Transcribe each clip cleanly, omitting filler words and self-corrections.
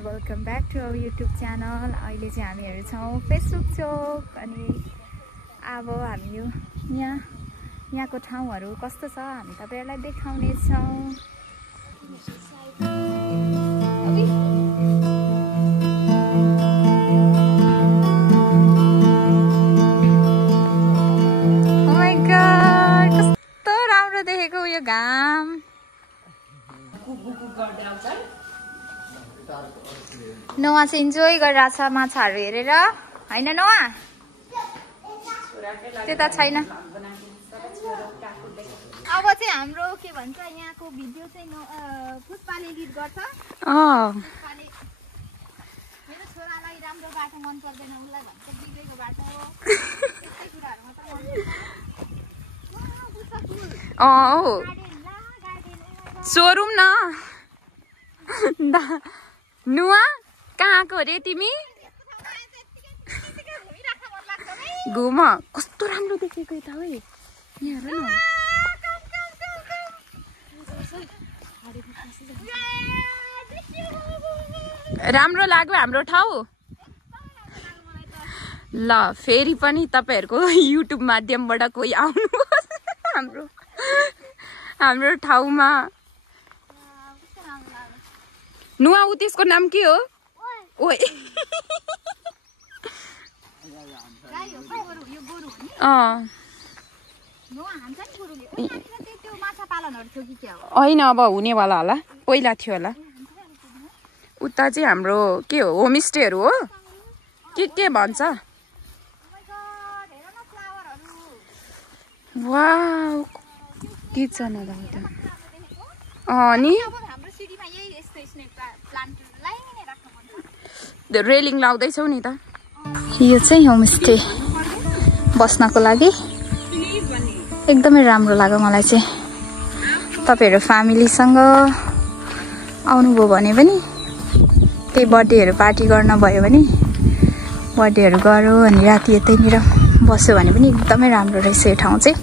Welcome back to our YouTube channel. अहिले चाहिँ हामीहरु छौं फेसबुक चोक अनि अब हामी यहाँको ठाउँहरु कस्तो छ हामी तपाईहरुलाई देखाउने छौं। ओ माय गॉड कस्तो राम्रो देखेको यो घाम। नोआ चाहिँ इन्जोय गरिरहेछ माछाहरु हेरेर हैन नोआ? त्यता छैन। अब चाहिँ हाम्रो के भन्छ यहाँको भिडियो चाहिँ पुष्पाले एडिट गर्छ। मेरो छोरालाई राम्रो बाटो मन पर्दैन उलाई भन्छ बिग्रेको बाटो हो। त्यस्तै कुराहरु मात्र मन पर्छ। सोरुम न नुआ कहाँको रे तिमी? घुम कस्तो राम्रो देखेको यता है यहाँ हेर न। राम्रो लाग्यो हाम्रो ठाउँ। ल फेरि पनि तपाईहरुको युट्युब माध्यमबाट कोही आउनुहोस् हाम्रो ठाउँमा। नुआ उ त्यसको नाम के हो? ओए होइन अब हुनेवाला होला पहिला थियो होला। उता चाहिँ हाम्रो के हो होमस्टेहरू हो के भन्छ? वाउ के छ न नि रेलिङ लाउँदैछौ नि त। यो चाहिँ होमस्टे बस्नको लागि एकदमै राम्रो लाग्यो मलाई चाहिँ। तपाईहरु फ्यामिलीसँग आउनुभयो भने पनि केही बर्थडेहरु पार्टी गर्न भयो भने बर्थडेहरु गरौ अनि राति यतैनिर बस्यो भने पनि एकदमै राम्रो रहेछ यो ठाउँ चाहिँ।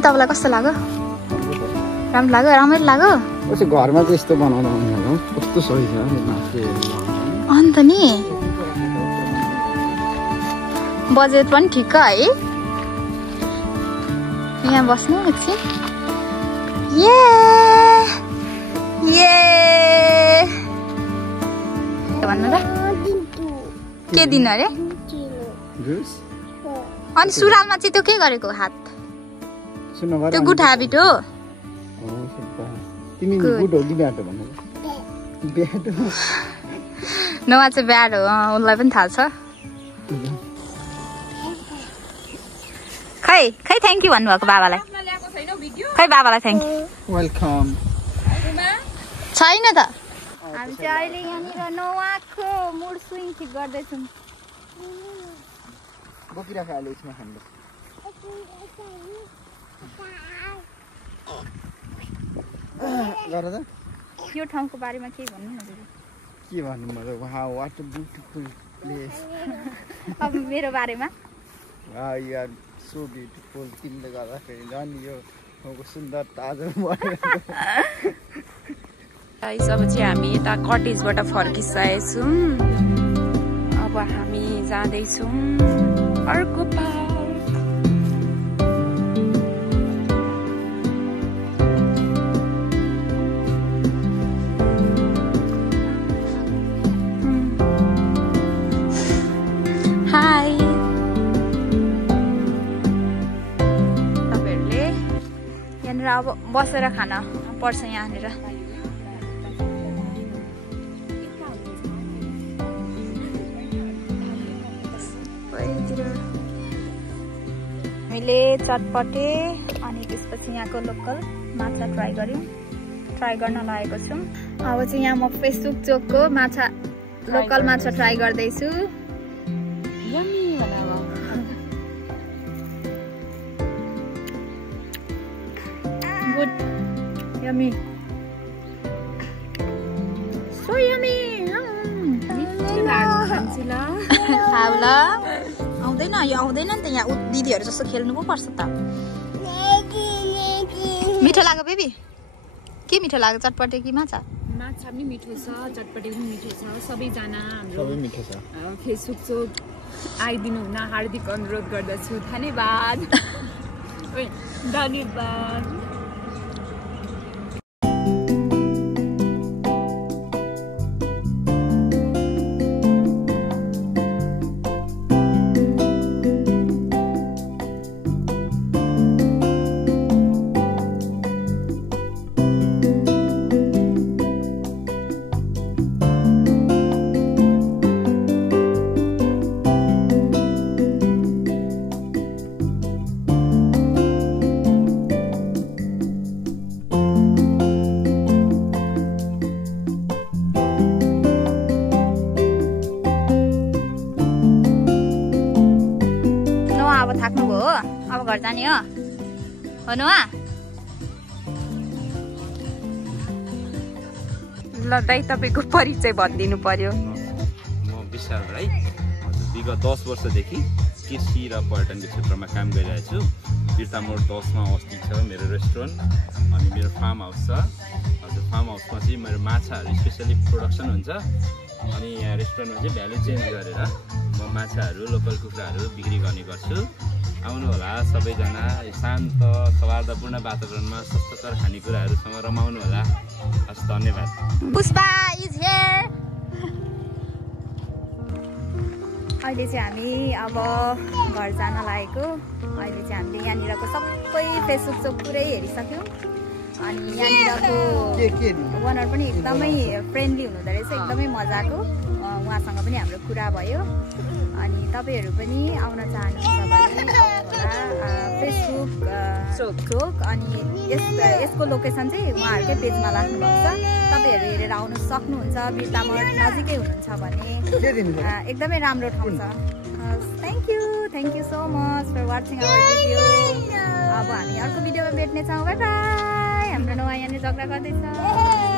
तपाईलाई कस्तो लाग्यो? राम्रो लाग्यो? राम्रै लाग्यो? ओसे घरमा चाहिँ यस्तो बनाउँदा हुन्छ कस्तो सही छ अन्त नि बजेट पनि ठिक है। यहाँ बस्नु एकछिन। ये भन्नु त के दिन अरे? अनि सुरुवालमा चाहिँ त्यो के गरेको हात? त्यो गुड ह्याबिट हो। तिमी गुड हो कि ब्याड हो भन्नु? ब्याड हो। नोआ चाहिँ ब्याड हो उनलाई पनि थाहा छ। खै थ्याङ्क यू भन्नुभएको बाबालाई? खै बाबालाई थ्याङ्क यू। वेलकम। छैन त। हामी चाहिँ अहिले यहाँनिर नोआको मुड स्विङ ठिक गर्दैछौँ। बोकिराख अहिले यसमा खानु। यो ठाउँको बारेमा के भन्नु न दिदी? के भन्नु मतलब wow what a beautiful place. अब मेरो बारेमा यू आर सो ब्युटिफुल। तिमीले गर्दाखेरि झन् यो ठाउँको सुन्दरता आज बढेर गाइस अब चाहिँ हामी यता कटेजबाट फर्किसकेछौँ। अब हामी जाँदैछौँ अर्को पार्क। हाई तपाईहरुले यहाँनिर अब बसेर खान पर्छ। यहाँनिर यतातिर हामीले चटपटे अनि त्यसपछि यहाँको लोकल माछा ट्राई गर्न लागेको छौँ। अब चाहिँ यहाँ म पेसोक चोकको माछा लोकल माछा ट्राई गर्दैछु। गुड यम्मी सो यम्मी आउँदैन यो आउँदैन नि त यहाँ दिदीहरू जस्तो खेल्नु पो पर्छ त। मिठो लाग्यो बेबी के मिठो लाग्यो चटपटे कि माछा? माछा पनि मिठो छ चटपटे पनि मिठो छ। सबैजना हाम्रो सबै मिठो छ। फेसबुक चोक आइदिनु हुन हार्दिक अनुरोध गर्दछु। धन्यवाद धन्यवाद। थाक्नुभयो हो अब घर जाने हो नुआ? ल दाइ तपाईँको परिचय भनिदिनु पर्यो। म विशाल राई। विगत 10 वर्षदेखि कृषि र पर्यटनको क्षेत्रमा काम गरिरहेको छु। बिर्ता मोड 10 मा अवस्थित छ मेरो रेस्टुरेन्ट अनि मेरो फार्म हाउस छ। हजुर फार्म हाउसमा चाहिँ मेरो माछाहरू स्पेसली प्रोडक्सन हुन्छ अनि यहाँ रेस्टुरेन्टमा चाहिँ भ्यालु चेन्ज गरेर म माछाहरू लोकल कुखुराहरू बिक्री गर्ने गर्छु। आउनु होला सबैजना। शान्त सौहार्दपूर्ण वातावरणमा स्वस्थकर खानेकुराहरूसँग रमाउनु होला। हस् धन्यवाद। Pushpa is here. अहिले चाहिँ हामी अब घर जान लागेको। अहिले चाहिँ हामीले यहाँनिरको सबै फेसबुक चोक पुरै हेरिसक्यौँ अनि यहाँनिरको ओनर पनि एकदमै फ्रेन्डली हुनुहुँदो रहेछ, एकदमै मजाको। उहाँसँग पनि हाम्रो कुरा भयो। अनि तपाईँहरू पनि आउन चाहनुहुन्छ भने फेसबुक चोक अनि यसको लोकेसन चाहिँ उहाँहरूकै पेजमा राख्नुभएको छ। तपाईँहरू हेरेर आउनु सक्नुहुन्छ। बिर्तामोड नजिकै हुनुहुन्छ भने एकदमै राम्रो ठाउँ छ। Thank you so much for watching our video. अब हामी अर्को भिडियोमा भेट्नेछौँ। By by. हाम्रो नयाँ यहाँनिर झगडा गर्दैछ।